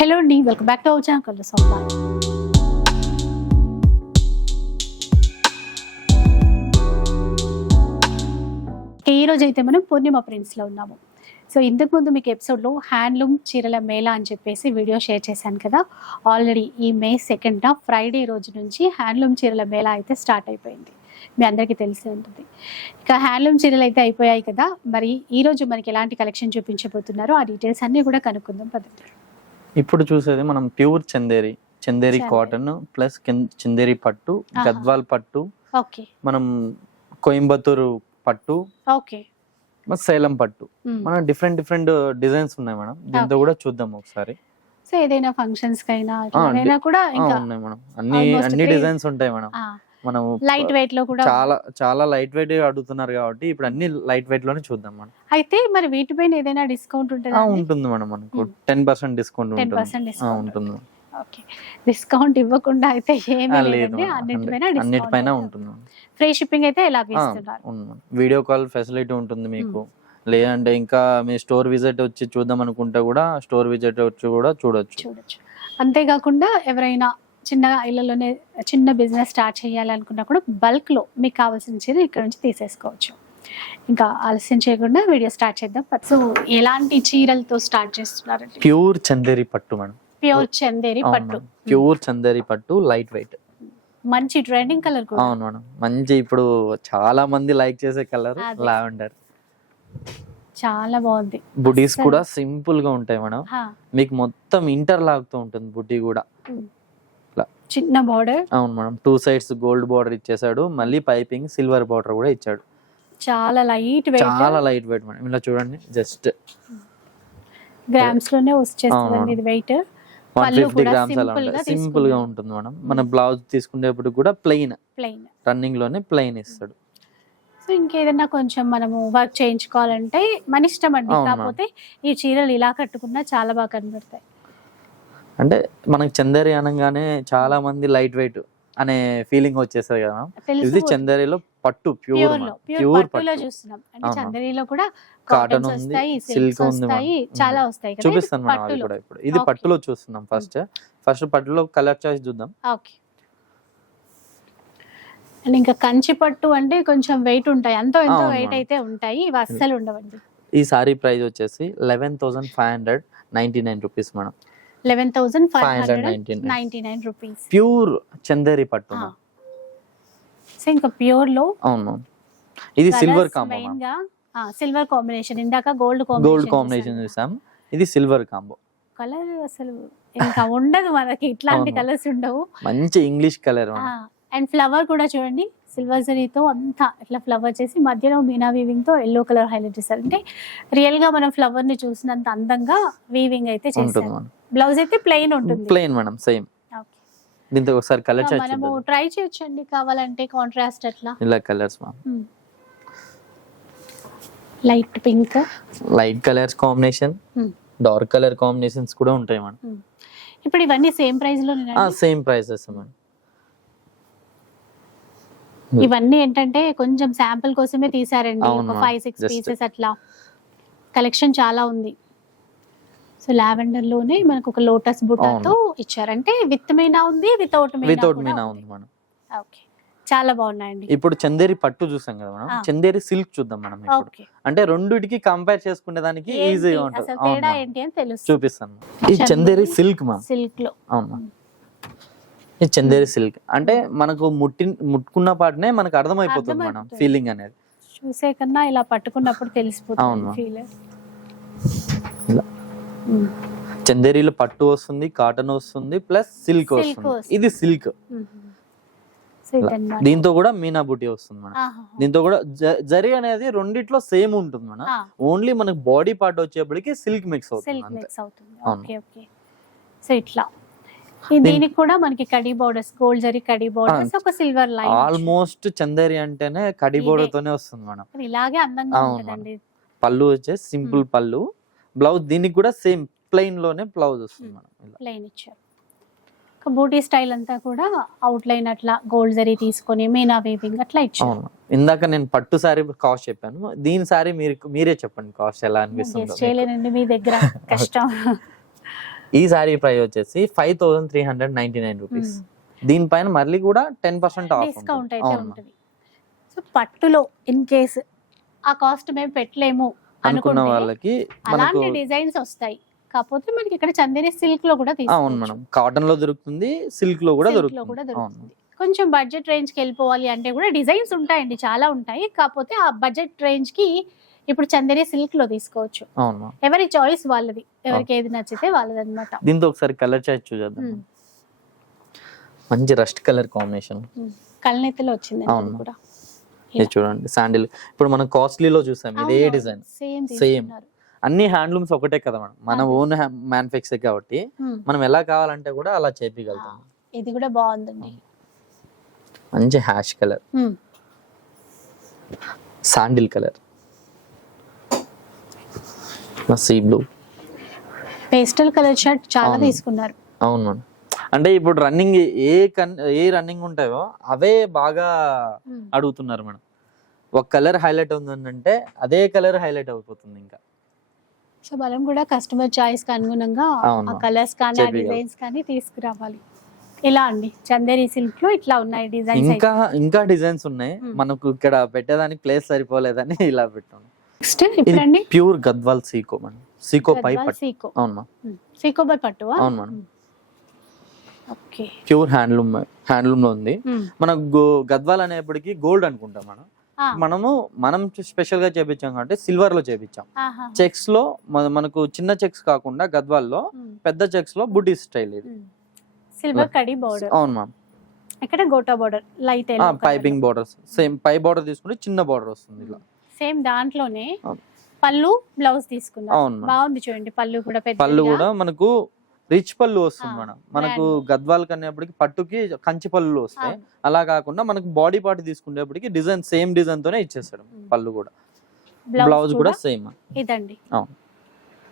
Hello అండి welcome back to our channel colour ఈ రోజు అయితే మనం పూర్ణిమ ప్రింట్స్లో ఉన్నాము. సో ఇంతకు ముందు మీకు ఎపిసోడ్లో హ్యాండ్లూమ్ చీరల మేళా అని చెప్పేసి వీడియో షేర్ చేశాను కదా. ఆల్రెడీ ఈ మే సెకండ్ ఫ్రైడే రోజు నుంచి హ్యాండ్లూమ్ చీరల మేళా అయితే స్టార్ట్ అయిపోయింది. మీ అందరికీ తెలిసి ఉంటుంది. ఇక హ్యాండ్లూమ్ చీరలు అయితే అయిపోయాయి కదా. మరి ఈ రోజు మనకి ఎలాంటి కలెక్షన్ చూపించబోతున్నారో ఆ డీటెయిల్స్ అన్ని కూడా కనుక్కుందాం పదండి. ఇప్పుడు చూసేది మనం pure Chanderi. Chanderi. Cotton plus Chanderi పట్టు. గద్వాల్ పట్టు మనం కోయంబత్తూరు పట్టు సేలం పట్టు. మనం డిఫరెంట్ డిఫరెంట్ డిజైన్స్ ఉన్నాయి మేడం. దీంతో. కూడా చూద్దాం ఒకసారి. సో ఏదైనా ఫంక్షన్స్ కైనా కూడా ఉన్నాయి మేడం. అన్ని అన్ని డిజైన్స్ ఉంటాయి మేడం. మనం లైట్ వెయిట్లో కూడా చాలా చాలా లైట్ వెయిట్ అడుగుతున్నారు కాబట్టి ఇప్పుడు అన్ని లైట్ వెయిట్లోనే చూద్దాం మనం. అయితే మరి వీటిపైన ఏదైనా డిస్కౌంట్ ఉంటుందా ఉంటుంది మేడం మనకు. టెన్ పర్సెంట్ డిస్కౌంట్ ఉంటుంది. డిస్కౌంట్ ఉంటుంది. ఓకే డిస్కౌంట్ ఇవ్వకుండా అయితే ఏమీ లేదండి. అన్నిటిపైన అన్ని- అన్నిటిపైన ఉంటుంది. ఫ్రీ షిప్పింగ్ అయితే ఎలా ఇస్తున్నారు. వీడియో కాల్ ఫెసిలిటీ ఉంటుంది మీకు. లేదంటే ఇంకా మీ స్టోర్ విజిట్ వచ్చి చూద్దాం అనుకుంటే కూడా స్టోర్ విజిట్ వచ్చి కూడా చూడొచ్చు. చూడొచ్చు. అంతేకాకుండా ఎవరైనా చిన్నగా ఇళ్ళలోనే చిన్న బిజినెస్ స్టార్ట్ చేయాలనుకున్నా కూడా బల్క్లో మీకు కావాల్సిన చీర ఇక్కడ నుంచి తీసేసుకోవచ్చు. ఇంకా ఆలస్యం చేయకుండా వీడియో స్టార్ట్ చేద్దాం. సో ఎలాంటి చీరలతో స్టార్ట్ చేస్తున్నారండి? ప్యూర్ చందేరి పట్టు మేడం. ప్యూర్ చందేరి పట్టు. ప్యూర్ చందేరి పట్టు లైట్ వెయిట్. మంచి ట్రెండింగ్ కలర్ కూడా. అవును మేడం. మంచి ఇప్పుడు చాలా మంది లైక్ చేసే కలర్. లావెండర్. చాలా బాగుంది. అస్సలు. కూడా సింపుల్గా ఉంటాయి మేడం. మీకు మొత్తం ఇంటర్ లాగుతూ ఉంటుంది బుటీ కూడా. చిన్న బార్డర్. అవును madam. Two sides gold border ఇచ్చేసాడు. మళ్ళీ పైపింగ్ సిల్వర్ బార్డర్ కూడా ఇచ్చాడు. చాలా లైట్ వెయిట్. చాలా లైట్ వెయిట్ మేడం. ఇలా చూడండి. జస్ట్ గ్రామ్స్లోనే వచ్చేస్తుంది. ఇది వెయిట్. వన్ ఫిఫ్టీ గ్రామ్స్ అలా ఉంటుంది సింపుల్గా. ఉంటుంది మేడం. మన బ్లౌజ్ తీసుకునేప్పుడు కూడా ప్లెయిన్. ప్లెయిన్. రన్నింగ్లోనే ప్లెయిన్ ఇస్తాడు. సో ఇంకేదన్నా కొంచెం మనము వర్క్ చేయించుకోవాలంటే మన ఇష్టం అండి. కాకపోతే ఈ చీరలు ఇలా కట్టుకున్నా చాలా బాగా కనబడతాయి. అంటే మనకి చందేరి అనగానే చాలా మంది లైట్ వెయిట్ అనే ఫీలింగ్ వచ్చేస్తుంది కదా ఇది చందేరిలో పట్టు ప్యూర్ ప్యూర్ పట్టులో పట్టు. చూస్తున్నాం. అంటే. చందరిలో కూడా కాటన్ వస్తాయి సిల్క్ వస్తాయి. చాలా వస్తాయి చూపిస్తాను మేడం అది పట్టులో కూడా ఇప్పుడు. ఇది. పట్టులో చూస్తున్నాం ఫస్ట్ ఫస్ట్ పట్టులో కలర్ చాయిస్ చూద్దాం. ఓకే అండ్ ఇంకా కంచి పట్టు అంటే కొంచెం వెయిట్ ఉంటాయి. ఎంతో ఎంతో వెయిట్. అయితే ఉంటాయి. ఇవి అస్సలు ఉండవండి. ఈ సారీ ప్రైస్ వచ్చేసి eleven thousand five hundred ninety nine rupees madam eleven thousand five hundred 599. Ninety nine rupees pure Chanderi పట్టు. సో ఇంకా ప్యూర్లో అవును. ఇది సిల్వర్ కాంబో సిల్వర్ కాంబినేషన్. ఇందాక గోల్డ్ గోల్డ్ కాంబినేషన్ చూసాం. ఇది సిల్వర్ కాంబో. కలర్ అసలు ఇంకా ఉండదు మనకి. ఇట్లాంటి. కలర్స్ ఉండవు. మంచి ఇంగ్లీష్ కలర్ అండ్ ఫ్లవర్ కూడా చూడండి. సిల్వర్ జరీతో అంతా ఇట్లా ఫ్లవర్ చేసి మధ్యలో మీనా వీవింగ్తో ఎల్లో కలర్ హైలైట్ చేశారు అంటే రియల్గా మనం ఫ్లవర్ని చూసినంత అందంగా వీవింగ్ అయితే చేశారు బ్లౌజ్ అయితే ప్లెయిన్ ఉంటుంది. Plain madam same. దీంతో ఒకసారి కలర్ మనము ట్రై చేయొచ్చండి కావాలంటే కాంట్రాస్ట్ అట్లా. ఇలా colours ma'am light pink light colours combination dark colour combinations కూడా ఉంటాయి మేడం ఇప్పుడు ఇవన్నీ సేమ్ ప్రైస్లో సేమ్ ప్రైసెస్ మేడం ఇవన్నీ ఏంటంటే కొంచెం శాంపుల్ కోసమే తీసారండి ఒక. ఫైవ్ సిక్స్ పీసెస్ అట్లా. కలెక్షన్ చాలా ఉంది. సో లావెండర్లోనే మనకు ఒక లోటస్ బుట్టాతో ఇచ్చారు అంటే విత్ మీనా ఉంది వితౌట్ వితౌట్ మీనా ఉంది. మేడం. ఓకే చాలా బాగున్నాయండి. ఇప్పుడు చందేరి పట్టు చూసాం కదా ఆ. చందేరి సిల్క్ చూద్దాం ఇప్పుడు. ఓకే అంటే రెండుటికి కంపేర్ చేసుకునే దానికి? ఈజీగా ఉంటుంది. అసలు అవును తేడా ma'am. ఏంటి అని తెలుసు చూపిస్తాను. ఈ చందేరి సిల్క్ మ్యామ్ సిల్క్లో. అవును ఈ చందేరి సిల్క్ అంటే మనకు ముట్టి ముట్టుకున్న పాటనే మనకు అర్థమైపోతుంది మేడం అర్థమైపోతుంది. ఫీలింగ్ అనేది. చూసే కన్నా ఇలా పట్టుకున్నప్పుడు తెలిసిపోతుంది ఇలా. చందేరిలో పట్టు వస్తుంది కాటన్ వస్తుంది ప్లస్ సిల్క్ వస్తుంది. ఇది సిల్క్ దీంతో కూడా మీనా బుట్టి వస్తుంది మేడం ఆహా. దీంతో కూడా జ- జరీ అనేది రెండిట్లో సేమ్ ఉంటుంది మేడం ఆ, ఓన్లీ మనకు బాడీ పార్ట్ వచ్చేప్పటికి సిల్క్ మిక్స్ అవుతుంది సిల్క్ అంతే. మిక్స్ అవుతుంది. అవును. ఓకే ఓకే సో ఇట్లా. దీనికి కూడా మనకి కడీ బోర్డర్స్ గోల్డ్ జరీ కడీ బోర్డర్స్ ఒక సిల్వర్ లైన్ ఆల్మోస్ట్ చందేరి అంటేనే కడి border తోనే వస్తుంది మేడం. ఇలాగే అందంగా ఉంటుందండి పళ్ళు వచ్చేసి సింపుల్ పళ్ళు. బ్లౌజ్ దీనికి కూడా సేమ్ ప్లెయిన్లోనే బ్లౌజ్ వస్తుంది మేడం ప్లెయిన్ ఇచ్చారు. ఒక బూటీ స్టైల్ అంతా కూడా అవుట్ లైన్ అట్లా గోల్డ్ జరీ తీసుకొని మీనా వీవింగ్ అట్లా ఇచ్చారు. అవును ఇందాక నేను పట్టు సారీ కాస్ట్ చెప్పాను. దీని సారీ మీరు మీరే చెప్పండి కాస్ట్ ఎలా అనిపిస్తుందో. చేయలేనండి మీ దగ్గర. కష్టం. ఈ సారీ ప్రైస్ వచ్చేసి five thousand three hundred ninety nine rupees. దీనిపైన మళ్ళీ కూడా టెన్ పర్సెంట్ ఆఫ్ డిస్కౌంట్ అయితే ఉంటుంది. సో పట్టులో ఇన్ కేస్ ఆ కాస్ట్ మేము పెట్టలేము అనుకున్న వాళ్ళకి అలాంటి డిజైన్స్ వస్తాయి. కాకపోతే మనకి ఇక్కడ చందేరి సిల్క్లో కూడా అవును మేడం. కాటన్లో దొరుకుతుంది సిల్క్లో కూడా దొరుకుతుంది. కొంచెం బడ్జెట్ రేంజ్కి వెళ్ళిపోవాలి అంటే కూడా డిజైన్స్ ఉంటాయండి చాలా ఉంటాయి. కాకపోతే ఆ బడ్జెట్ రేంజ్కి ఇప్పుడు చందేరి సిల్క్లో తీసుకోవచ్చు. ఎవరి చాయిస్ వాళ్ళది. ఎవరికి ఏది నచ్చితే వాళ్ళది అనమాట దీంతో ఒకసారి కలర్ చాయిస్ Hmm. మంచి రస్ట్ కలర్ కాంబినేషన్ కళ్ళనెత్తలో వచ్చింది అవును. కూడా. ఇది చూడండి శాండిల్ ఇప్పుడు మనం కాస్ట్లీలో చూసాం ఇదే డిజైన్ సేమ్. అన్ని హ్యాండ్లూమ్స్ ఒకటే కదా మన. అదే. ఓన్ మ్యానుఫ్యాక్చర్ కాబట్టి మనం ఎలా కావాలంటే కూడా అలా చేపించగలుగుతాం ఇది కూడా బాగుందండి. మంచి ash colour. Sandal colour sea blue pastel colour shirt చాలా. తీసుకున్నారు అవును మేడం అంటే ఇప్పుడు రన్నింగ్ ఏ కన్ ఏ రన్నింగ్ ఉంటాయో అవే బాగా. అడుగుతున్నారు మేడం ఒక కలర్ హైలైట్ ఉందంటే అదే కలర్ హైలైట్ అయిపోతుంది ఇంకా సో మనం కూడా కస్టమర్ చాయిస్కి అనుగుణంగా. ఆ కలర్స్ కానీ. డిజైన్స్ కానీ తీసుకురావాలి ఇలా అండి చందేరి సిల్క్లో ఇట్లా ఉన్నాయి డిజైన్స్ ఇంకా ఇంకా డిజైన్స్ ఉన్నాయి. మనకు ఇక్కడ పెట్టేదానికి ప్లేస్ సరిపోలేదని ఇలా పెట్టాను నెక్స్ట్ ఇప్పుడండి. Pure Gadwal Seeko madam. సీకో పై గద్వాల్ పట్టు. సీకో. అవును మేడం. సీకో బై పట్టు అవును మేడం. ప్యూర్ హ్యాండ్లూమ్ హ్యాండ్లూమ్లో ఉంది మనకు గో- గద్వాల్ అనేప్పటికీ గోల్డ్ అనుకుంటాం మనం మనము మనం స్పెషల్గా చేపించాం కాబట్టి సిల్వర్లో చేపించాం. చెక్స్లో మన- మనకు చిన్న చెక్స్ కాకుండా గద్వాల్లో పెద్ద చెక్స్లో బుడ్డీ స్టైల్ ఇది. సిల్వర్ కడి బోర్డర్. అవును మ్యామ్ ఇక్కడ gota border. Light piping borders. Same పై బార్డర్ తీసుకుంటే చిన్న బార్డర్ వస్తుంది ఇలా. సేమ్ దాంట్లోనే. పళ్ళు బ్లౌజ్ మేడం. బాగుంది చూడండి పళ్ళు కూడా పెద్ద పళ్ళు కూడా మనకు రిచ్ పళ్ళు వస్తుంది మేడం. మనకు. గద్వాల్ కనేప్పటికి పట్టుకి కంచి పళ్ళు వస్తాయి. అలా కాకుండా మనకు బాడీ పార్ట్ తీసుకునేప్పటికి డిజైన్ సేమ్ డిజైన్ తోనే ఇచ్చేస్తాడు. పళ్ళు కూడా. బ్లౌజ్ కూడా సేమ్. ఇదండి. అవును.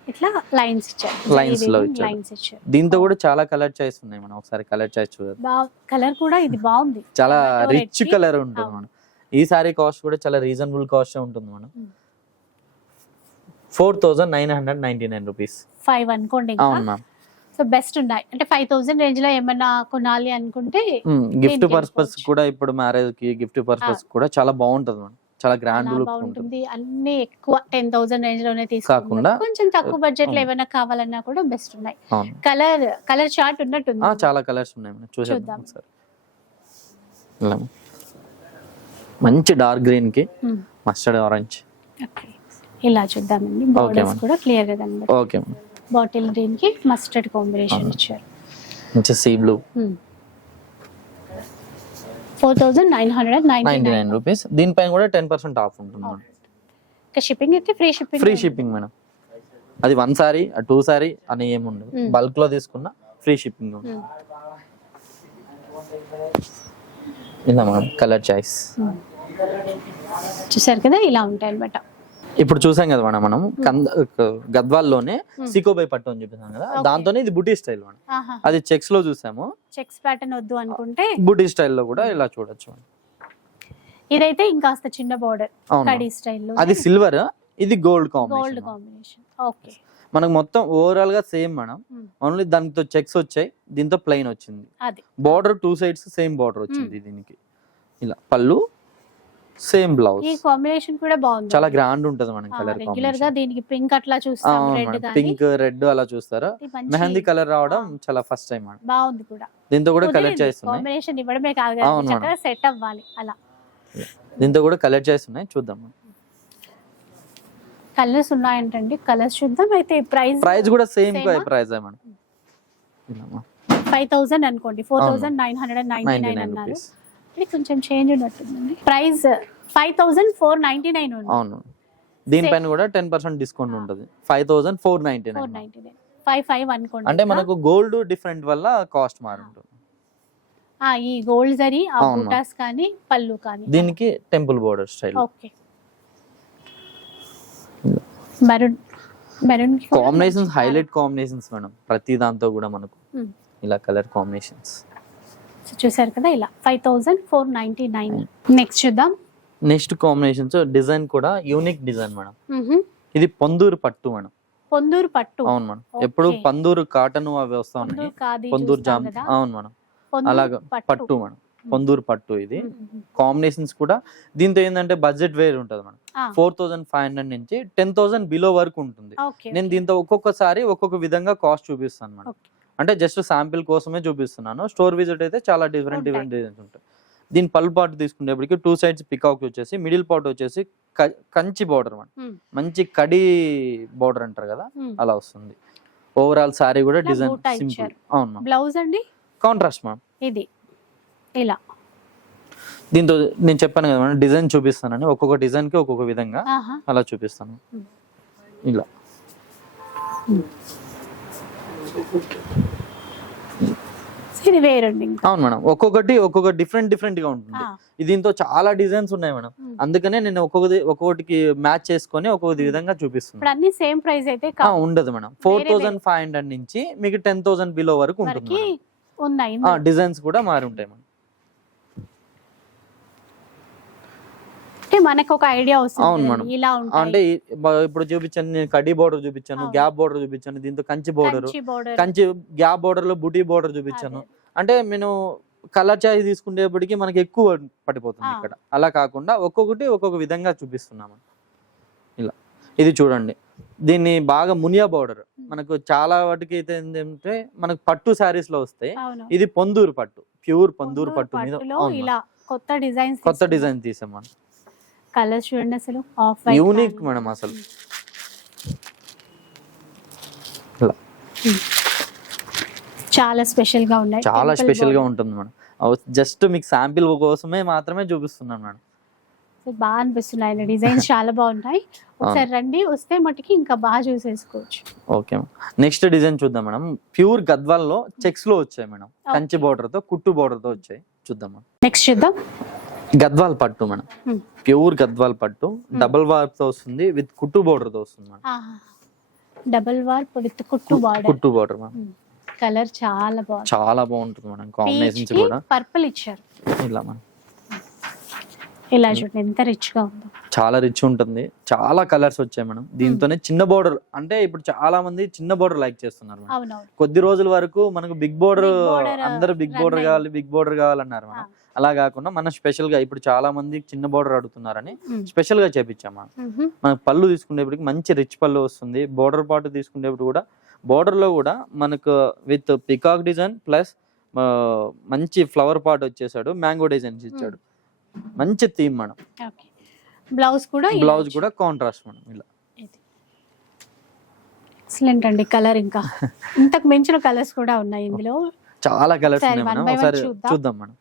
ఇట్లా లైన్స్ ఇచ్చారు. Lines లో. లైన్స్ ఇచ్చారు. దీంతో కూడా చాలా కలర్ చాయిస్ ఉన్నాయి మనం ఒకసారి కలర్ చాయిస్ చూద్దాం. కలర్ కూడా ఇది బాగుంది. చాలా రిచ్ కలర్ ఉంటుంది. మనం ఈ సారీ కాస్ట్ కూడా చాలా రీజనబుల్ కాస్ట్ ఉంటుంది మనం Hmm. Four thousand nine hundred ninety nine rupees. Five అనుకోండి అవును మ్యామ్. సో బెస్ట్ ఉన్నాయి. అంటే ఫైవ్ థౌసండ్ రేంజ్లో ఏమన్నా కొనాలి అనుకుంటే గిఫ్ట్ దీనికి పర్పస్. కూడా ఇప్పుడు మ్యారేజ్కి గిఫ్ట్ పర్పస్ కూడా చాలా బాగుంటది మేడం. చాలా గ్రాండ్ లుక్ ఉంటుంది. అన్ని ఎక్కువ టెన్ థౌసండ్ రేంజ్లోనే కాకుండా, తీసుకుంటున్నారు కొంచెం తక్కువ బడ్జెట్లో. ఏమైనా కావాలన్నా కూడా బెస్ట్ ఉన్నాయి. కలర్ కలర్ చార్ట్ ఉన్నట్టుంది. చాలా కలర్స్ ఉన్నాయి చూసేద్దాం చూద్దాం. మంచి డార్క్ గ్రీన్కి Hmm. Mustard orange. ఇలా చూద్దామండి. బోర్డర్స్. కూడా క్లియర్గా కనబడుతుంది. ఓకే బాటిల్ గ్రీన్కి మస్టర్డ్ కాంబినేషన్ ఇచ్చారు. మంచి sea blue four thousand nine hundred ninety nine rupees దీనిపైన కూడా టెన్ పర్సెంట్ ఆఫ్ ఉంటుంది ఇంకా షిప్పింగ్ అయితే free shipping free shipping madam అది వన్ సారీ టూ సారీ అని ఏమి ఉండదు. Hmm. బల్క్లో తీసుకున్న ఫ్రీ షిప్పింగ్ ఇలా మేడం కలర్ చాయిస్ చూసారు కదా ఇలా ఉంటాయి అనమాట ఇప్పుడు చూసాం కదా మేడం మనం కంద గద్వాల్లోనే సికోబై పట్టు అని చూపిస్తాం కదా. దాంతోనే ఇది బుటీ స్టైల్ మేడం. అది చెక్స్లో చూసాము. చెక్స్ ప్యాటర్న్ వద్దు అనుకుంటే బుటీ స్టైల్లో కూడా ఇలా చూడొచ్చు. ఇదైతే ఇంకాస్త చిన్న బోర్డర్ కడీ స్టైల్లో. అది సిల్వర్ ఇది gold gold combination combination. Okay. మనకు మొత్తం ఓవరాల్గా సేమ్ Hmm. ఓన్లీ దానితో చెక్స్ వచ్చాయి దీంతో ప్లెయిన్ వచ్చింది. అది. Border two sides same border వచ్చింది దీనికి. ఇలా పళ్ళు సేమ్ బ్లౌజ్ ఈ కాంబినేషన్ కూడా బాగుంది. చాలా గ్రాండ్ ఉంటది మనం కలర్ రెగ్యులర్గా దీనికి పింక్ అట్లా చూస్తాం రెడ్ పింక్ రెడ్ అలా చూస్తారా? మెహందీ కలర్ రావడం. చాలా ఫస్ట్ టైం మేడం. బాగుంది కూడా. దీంతో కూడా కలర్ చేస్తున్నాయి. కాంబినేషన్ ఇవ్వడమే కాదు కదా సెట్ అవ్వాలి అలా. దీంతో కూడా కలర్ చేస్తున్నాయి చూద్దాం కలర్స్ ఉన్నాయంటండి. కలర్స్ చూద్దాం. అయితే ప్రైస్ ప్రైస్ కూడా same? Price madam. Five thousand అనుకోండి. Four. Thousand nine hundred ninety 99 nine అన్నారు. ఇది కొంచెం change ఉన్నట్టుందండి. Price five thousand four ninety nine ఉంది. అవును. దీనిపైన కూడా టెన్ పర్సెంట్ డిస్కౌంట్ ఉంటుంది. Five thousand four ninety four nine ninety nine five five అనుకోండి అంటే. మనకు గోల్డ్ డిఫరెంట్ వల్ల కాస్ట్ మారుంటుంది. ఆ, ఈ గోల్డ్ జరీ ఆ. బూటాస్ కానీ పళ్ళు కానీ. దీనికి temple border style okay. Maroon maroon combinations highlight combinations madam ప్రతి దాంతో కూడా మనకు Hmm. ఇలా కలర్ కాంబినేషన్స్ చూసారు కదా ఇలా. Five thousand four ninety nine next చూద్దాం. నెక్స్ట్ కాంబినేషన్స్ డిజైన్ కూడా యూనిక్ డిజైన్ మేడం. ఇది పొందూరు పట్టు మేడం. పొందూరు పట్టు. అవును మేడం. ఎప్పుడు. పందూరు కాటన్ అవి వస్తా ఉన్నాయి. పొందూరు జామ్. అవును మేడం. అలాగా పట్టు. మేడం. పొందూరు పట్టు ఇది. కాంబినేషన్స్ కూడా దీంతో ఏంటంటే బడ్జెట్ వేర్ ఉంటుంది madam. Four thousand five hundred నుంచి టెన్ థౌసండ్ బిలో వరకు ఉంటుంది. నేను దీంతో ఒక్కొక్కసారి ఒక్కొక్క విధంగా కాస్ట్ చూపిస్తాను మేడం. అంటే జస్ట్ శాంపిల్ కోసమే చూపిస్తున్నాను. స్టోర్ విజిట్ అయితే చాలా డిఫరెంట్. డిఫరెంట్ డిజైన్స్ ఉంటాయి. దీని పళ్ళు పాటు తీసుకునేప్పటికి టూ సైడ్స్ పికాక్ వచ్చేసి మిడిల్ పార్ట్ వచ్చేసి కంచి బార్డర్ Hmm. మంచి కడి బార్డర్ అంటారు కదా. అలా వస్తుంది. ఓవరాల్ సారీ కూడా డిజైన్ సింపుల్. అవును. బ్లౌజ్ అండి? కాంట్రాస్ట్ మ్యామ్ ఇది. ఇలా. దీంతో నేను చెప్పాను కదా మేడం డిజైన్ చూపిస్తానని. ఒక్కొక్క డిజైన్కి ఒక్కొక్క విధంగా అలా చూపిస్తాను. ఇలా. ఇది వేరండి ఇంకా. అవును మేడం. ఒక్కొక్కటి ఒక్కొక్క డిఫరెంట్ డిఫరెంట్గా ఉంటుంది. దీంతో చాలా డిజైన్స్ ఉన్నాయి మేడం. అందుకనే నేను ఒక్కొక్కటి ఒక్కొక్కటికి మ్యాచ్ చేసుకొని ఒక్కొక్క విధంగా చూపిస్తున్నాను. అన్ని సేమ్ ప్రైస్ అయితే ఉండదు madam. Four thousand five hundred నుంచి మీకు టెన్ థౌసండ్ బిలో వరకు ఉంటుంది డిజైన్స్ కూడా మారి ఉంటాయి మేడం. అంటే మనకు ఒక ఐడియా వస్తుంది. ఇలా అంటే ఇప్పుడు చూపించాను నేను కడ్డీ బోర్డర్ చూపించాను. గ్యాప్ బోర్డర్ చూపించాను దీంతో కంచి బోర్డర్. కంచి గ్యాప్ బోర్డర్లో బుటీ బోర్డర్ చూపించాను. అంటే నేను కలర్ చాయ్ తీసుకునేప్పటికి మనకి ఎక్కువ పడిపోతుంది. ఇక్కడ. అలా కాకుండా ఒక్కొక్కటి ఒక్కొక్క విధంగా చూపిస్తున్నాము ఇలా. ఇది చూడండి. దీన్ని బాగా మునియా బోర్డర్. మనకు చాలా వాటికి అయితే ఏంటంటే మనకు పట్టు శారీస్లో వస్తాయి ఇది పొందూరు పట్టు. ప్యూర్ పొందూరు పట్టు మీద. కొత్త డిజైన్స్ కొత్త డిజైన్ తీసాం మనం. కలర్స్ చూడండి అసలు ఆఫ్ యూనిక్ మేడం అసలు. చాలా స్పెషల్గా ఉన్నాయి. చాలా స్పెషల్గా. ఉంటుంది మేడం. జస్ట్ మీకు శాంపిల్ కోసమే మాత్రమే చూపిస్తున్నాను మేడం. బాగా అనిపిస్తున్నాయి డిజైన్స్. చాలా బాగున్నాయి. ఒకసారి రండి వస్తే మటుకి ఇంకా బాగా చూసేసుకోవచ్చు. ఓకే నెక్స్ట్ డిజైన్ చూద్దాం మేడం. ప్యూర్ గద్వాల్లో చెక్స్లో వచ్చాయి మేడం. కంచి బోర్డర్తో కుట్టు బోర్డర్తో వచ్చాయి. చూద్దాం నెక్స్ట్ చూద్దాం. గద్వాల్ పట్టు మేడం. ప్యూర్ గద్వాల్ పట్టు. డబుల్ వార్తో వస్తుంది విత్ కుట్టు బోర్డర్తో వస్తుంది మేడం. డబల్ వార్ విత్ కుట్టు బార్డర్. కుట్టు బోర్డర్ మేడం. కలర్ చాలా బాగుంది. చాలా బాగుంటుంది మేడం కాంబినేషన్స్ కూడా. పర్పుల్ ఇచ్చారు. ఇలా మేడం. ఇలా చూడండి ఎంత రిచ్గా ఉందో. చాలా రిచ్ ఉంటుంది. చాలా కలర్స్ వచ్చాయి మేడం. దీంతోనే చిన్న బోర్డర్ అంటే ఇప్పుడు చాలా మంది చిన్న బోర్డర్ లైక్ చేస్తున్నారు మేడం. కొద్ది రోజుల వరకు మనకు బిగ్ బోర్డర్ అందరు బిగ్ బోర్డర్. కావాలి బిగ్ బోర్డర్ కావాలన్నారు మేడం. అలా కాకుండా మనం స్పెషల్గా ఇప్పుడు చాలా మంది చిన్న బోర్డర్ అడుగుతున్నారని. స్పెషల్గా చేపించాం మనం పళ్ళు తీసుకునేప్పటికి మంచి రిచ్ పళ్ళు వస్తుంది. బోర్డర్ పార్ట్ తీసుకునేప్పుడు కూడా బోర్డర్లో కూడా మనకు విత్ పికాక్ డిజైన్ ప్లస్ మంచి ఫ్లవర్ పార్ట్ వచ్చేసాడు. మ్యాంగో డిజైన్స్ ఇచ్చాడు. మంచి థీమ్ ఓకే. బ్లౌజ్ కూడా బ్లౌజ్. కూడా కాంట్రాస్ట్ మేడం ఇలా. ఎక్సలెంట్ అండి కలర్ ఇంకా. ఇంతకు మించిన కలర్స్ కూడా ఉన్నాయి ఇందులో. చాలా కలర్స్ ఉన్నాయి చూద్దాం. చూద్దాం మేడం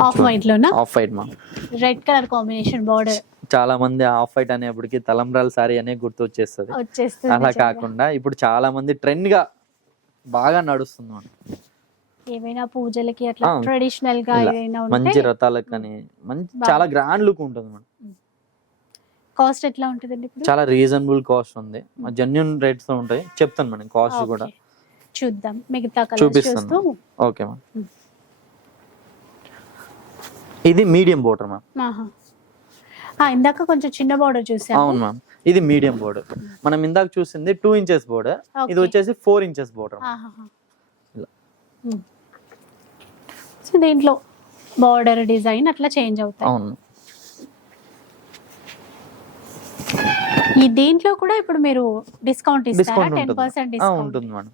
ఆఫ్ వైట్ లోనా? Off white madam red colour combination border చాలా మంది ఆఫ్ వైట్ అనేప్పటికి తలంబ్రాల సారీ అనే గుర్తు వచ్చేస్తుంది అలా. కాకుండా ఇప్పుడు చాలా మంది ట్రెండ్గా బాగా నడుస్తుంది మేడం ఏమైనా పూజలకి అట్లా ట్రెడిషనల్గా ఏదైనా మంచి రథాలకు కానీ మంచి. చాలా గ్రాండ్ లుక్ ఉంటుంది మేడం కాస్ట్ ఎట్లా ఉంటుందండి ఇప్పుడు? చాలా రీజనబుల్ కాస్ట్ ఉంది. జెన్యున్ రేట్స్తో ఉంటాయి. చెప్తాను మేడం కాస్ట్ కూడా. చూద్దాం. మిగతా కలర్స్ చూపిస్తాను. Okay Hmm. ఇది మీడియం బోర్డర్ మ్యామ్ ఇందాక కొంచెం చిన్న బార్డర్ చూసాము అవును మ్యామ్ ఇది మీడియం బోర్డర్ మనం ఇందాక చూసింది టూ ఇంచెస్ బోర్డర్ ఇది. వచ్చేసి ఫోర్ ఇంచెస్ బోర్డర్. సో దీంట్లో బార్డర్ డిజైన్ అట్లా చేంజ్ అవుతాయి. అవును ఈ దీంట్లో కూడా ఇప్పుడు మీరు డిస్కౌంట్ ఇస్తారా? టెన్ పర్సెంట్ డిస్కౌంట్ ఉంటుంది మేడం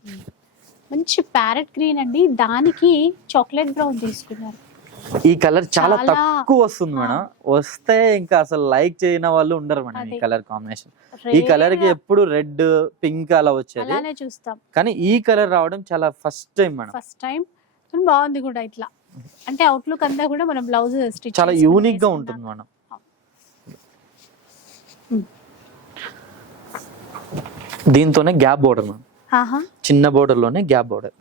మంచి ప్యారెట్ గ్రీన్ అండి. దానికి చాక్లెట్ బ్రౌన్ తీసుకున్నారు. ఈ కలర్ చాలా తక్కువ వస్తుంది మేడం. వస్తే ఇంకా అసలు లైక్ చేయని వాళ్ళు ఉండరు మేడం ఈ. Colour combination. ఈ కలర్కి ఎప్పుడు రెడ్ పింక్ అలా వచ్చేది. చూస్తాం. కానీ ఈ కలర్ రావడం చాలా first time madam. First time. బాగుంది కూడా ఇట్లా. అంటే అవుట్లుక్ అంతా కూడా మనం బ్లౌజ్ స్టిచ్ చాలా యూనిక్గా ఉంటుంది మేడం. దీంతోనే గ్యాప్ బోర్డర్ చిన్న border లోనే గ్యాప్ బోర్డర్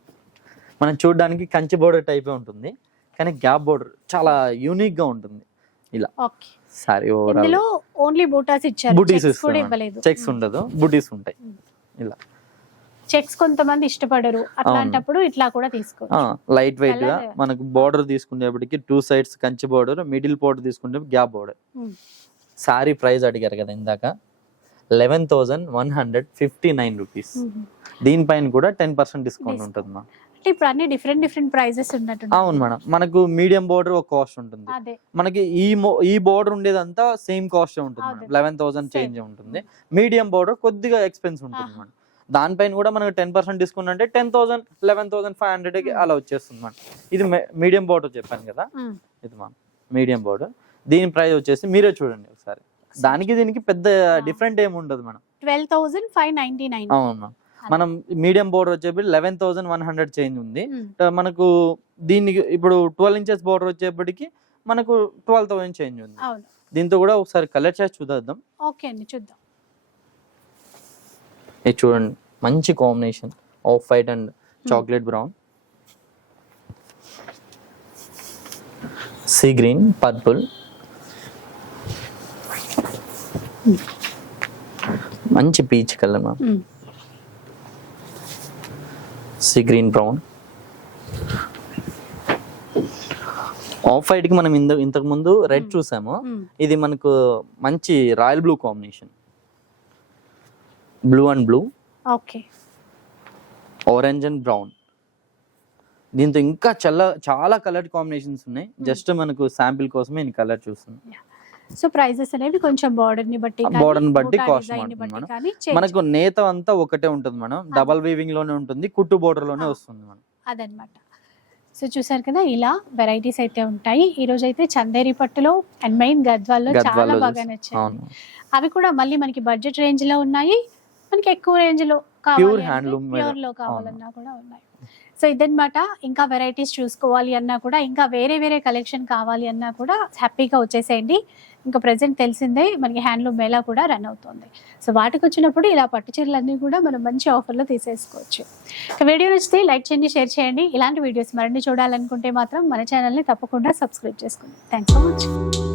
మనం చూడడానికి కంచి బోర్డర్ టైపే ఉంటుంది. కానీ గ్యాప్ బోర్డర్ చాలా యూనిక్గా ఉంటుంది. ఇలా. సారీ ఇందులో ఓన్లీ బూటాస్ ఇచ్చారు. బుటీస్ చెక్స్ కూడా ఇవ్వలేదు. చెక్స్ ఉండదు. బుటీస్ ఉంటాయి. ఇలా. చెక్స్ కొంతమంది ఇష్టపడరు. అట్లాంటప్పుడు ఇట్లా కూడా తీసుకోవచ్చు. లైట్ వెయిట్గా మనకు border తీసుకునేప్పటికి two sides Kanchi border middle border తీసుకునే గ్యాప్ బార్డర్. సారీ ప్రైస్ అడిగారు కదా ఇందాక. Eleven thousand one hundred fifty nine rupees. దీనిపైన కూడా టెన్ పర్సెంట్ డిస్కౌంట్. ఉంటుంది మా అంటే ఇప్పుడు అన్ని డిఫరెంట్ డిఫరెంట్ ప్రైజెస్ ఉన్నట్టు అవును మేడం. మనకు మీడియం బోర్డర్ ఒక కాస్ట్ ఉంటుంది. మనకి ఈ ఈ బోర్డర్ ఉండేదంతా సేమ్ కాస్ట్ ఉంటుంది. Eleven thousand. చేంజ్ ఉంటుంది. మీడియం బోర్డర్ కొద్దిగా ఎక్స్పెన్స్ ఉంటుంది. మేడం. దానిపైన కూడా మనకు టెన్ పర్సెంట్ డిస్కౌంట్ అంటే ten thousand eleven thousand five hundred. అలా వచ్చేస్తుంది మేడం. ఇది మీడియం బోర్డర్ చెప్పాను కదా. ఇది మా మీడియం బోర్డర్ దీని ప్రైస్ వచ్చేసి మీరే చూడండి ఒకసారి. దానికి దీనికి పెద్ద. డిఫరెంట్ ఏమి ఉండదు madam. Twelve thousand five ninety nine అవును మ్యామ్ మనం మీడియం బోర్డర్ వచ్చేప్పటికి eleven thousand one hundred change ఉంది. మనకు దీనికి ఇప్పుడు ట్వెల్వ్ ఇంచెస్ బోర్డర్ వచ్చేప్పటికి మనకు ట్వెల్వ్ థౌసండ్ చేంజ్ ఉంది. దీంతో కూడా ఒకసారి కలర్ చార్ట్ చూద్దాం. ఓకే అండి చూద్దాం. ఇది చూడండి మంచి combination. Off white and chocolate brown. Sea green purple. మంచి peach colour ma'am. Sea green brown. Off వైట్కి మనం ఇంత ఇంతకు ముందు రెడ్. చూసాము. ఇది మనకు మంచి royal blue combination. Blue and blue. Okay. Orange and brown. దీంతో ఇంకా చాలా చాలా కలర్ కాంబినేషన్స్ ఉన్నాయి. జస్ట్ మనకు శాంపిల్ కోసమే ఈ కలర్ చూస్తున్నాం సో ప్రైజెస్ అనేవి కొంచెం బార్డర్ని బట్టి ని బట్టి change. మనకు నేత అంతా ఒకటే ఉంటుంది మేడం. డబల్ వీవింగ్లోనే ఉంటుంది కుట్టు బోర్డర్లోనే. వస్తుంది మేడం. అదనమాట. సో చూసారు కదా ఇలా వెరైటీస్ అయితే ఉంటాయి. ఈ రోజు అయితే చందేరి పట్టులో అండ్ మెయిన్ గద్వాల్లో చాలా బాగా నచ్చాయి. అవి కూడా మళ్ళీ మనకి బడ్జెట్ రేంజ్లో ఉన్నాయి. మనకి ఎక్కువ రేంజ్లో Handloom మీద. ప్యూర్లో కావాలన్నా కూడా ఉన్నాయి. సో ఇదన్నమాట ఇంకా వెరైటీస్ చూసుకోవాలి అన్నా కూడా ఇంకా వేరే వేరే కలెక్షన్ కావాలి అన్నా కూడా హ్యాపీగా వచ్చేసేయండి. ఇంకా ప్రెసెంట్ తెలిసిందే మనకి హ్యాండ్లూమ్ మేళా కూడా రన్ అవుతుంది. సో వాటికి వచ్చినప్పుడు ఇలా పట్టు చీరలన్నీ కూడా మనం మంచి ఆఫర్లో తీసేసుకోవచ్చు. వీడియో నచ్చితే లైక్ చేయండి షేర్ చేయండి. ఇలాంటి వీడియోస్ మరిన్ని చూడాలనుకుంటే మాత్రం మన ఛానల్ని తప్పకుండా సబ్స్క్రైబ్ చేసుకోండి. Thanks for watching